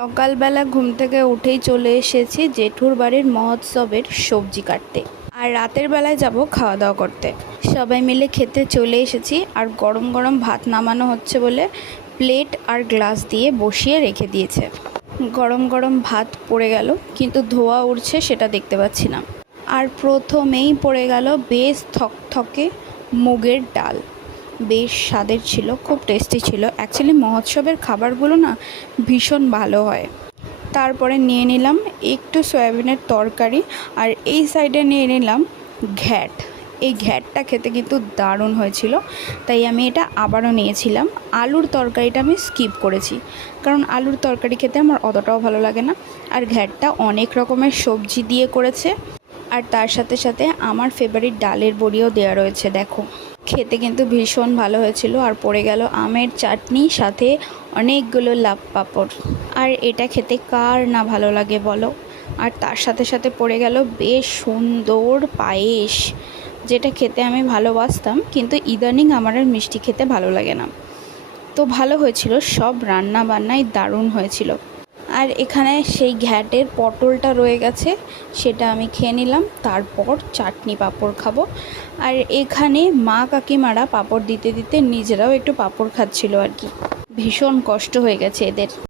সকালবেলা ঘুম থেকে উঠেই চলে এসেছি জেঠুর বাড়ির মহোৎসবের সবজি কাটতে। আর রাতের বেলায় যাব খাওয়া দাওয়া করতে। সবাই মিলে খেতে চলে এসেছি আর গরম গরম ভাত নামানো হচ্ছে বলে প্লেট আর গ্লাস দিয়ে বসিয়ে রেখে দিয়েছে। গরম গরম ভাত পড়ে গেল, কিন্তু ধোয়া উঠছে সেটা দেখতে পাচ্ছি না। আর প্রথমেই পড়ে গেল বেশ থকথকে মুগের ডাল। বেশ স্বাদের ছিল, খুব টেস্টি ছিল। অ্যাকচুয়ালি মহোৎসবের খাবারগুলো না ভীষণ ভালো হয়। তারপরে নিয়ে নিলাম একটু সয়াবিনের তরকারি আর এই সাইডে নিয়ে নিলাম ঘ্যাট। এই ঘ্যাটটা খেতে কিন্তু দারুণ হয়েছিল, তাই আমি এটা আবারও নিয়েছিলাম। আলুর তরকারিটা আমি স্কিপ করেছি, কারণ আলুর তরকারি খেতে আমার অতটাও ভালো লাগে না। আর ঘ্যাটটা অনেক রকমের সবজি দিয়ে করেছে। আর তার সাথে সাথে আমার ফেভারিট ডালের বড়িও দেওয়া রয়েছে, দেখো। খেতে কিন্তু ভীষণ ভালো হয়েছিল আর পড়ে গেল আমের চাটনি, সাথে অনেকগুলো লাভ পাঁপড়। আর এটা খেতে কার না ভালো লাগে বলো? আর তার সাথে সাথে পড়ে গেল বেশ সুন্দর পায়েস, যেটা খেতে আমি ভালোবাসতাম, কিন্তু ইদানিং আমার আর মিষ্টি খেতে ভালো লাগে না। তো ভালো হয়েছিল, সব রান্না বান্নাই দারুণ হয়েছিল। আর এখানে সেই ঘ্যাটের পটলটা রয়ে গেছে, সেটা আমি খেয়ে নিলাম। তারপর চাটনি পাঁপড় খাব। আর এখানে মা কাকিমারা পাঁপড় দিতে দিতে নিজেরাও একটু পাঁপড় খাচ্ছিল আর কি। ভীষণ কষ্ট হয়ে গেছে এদের।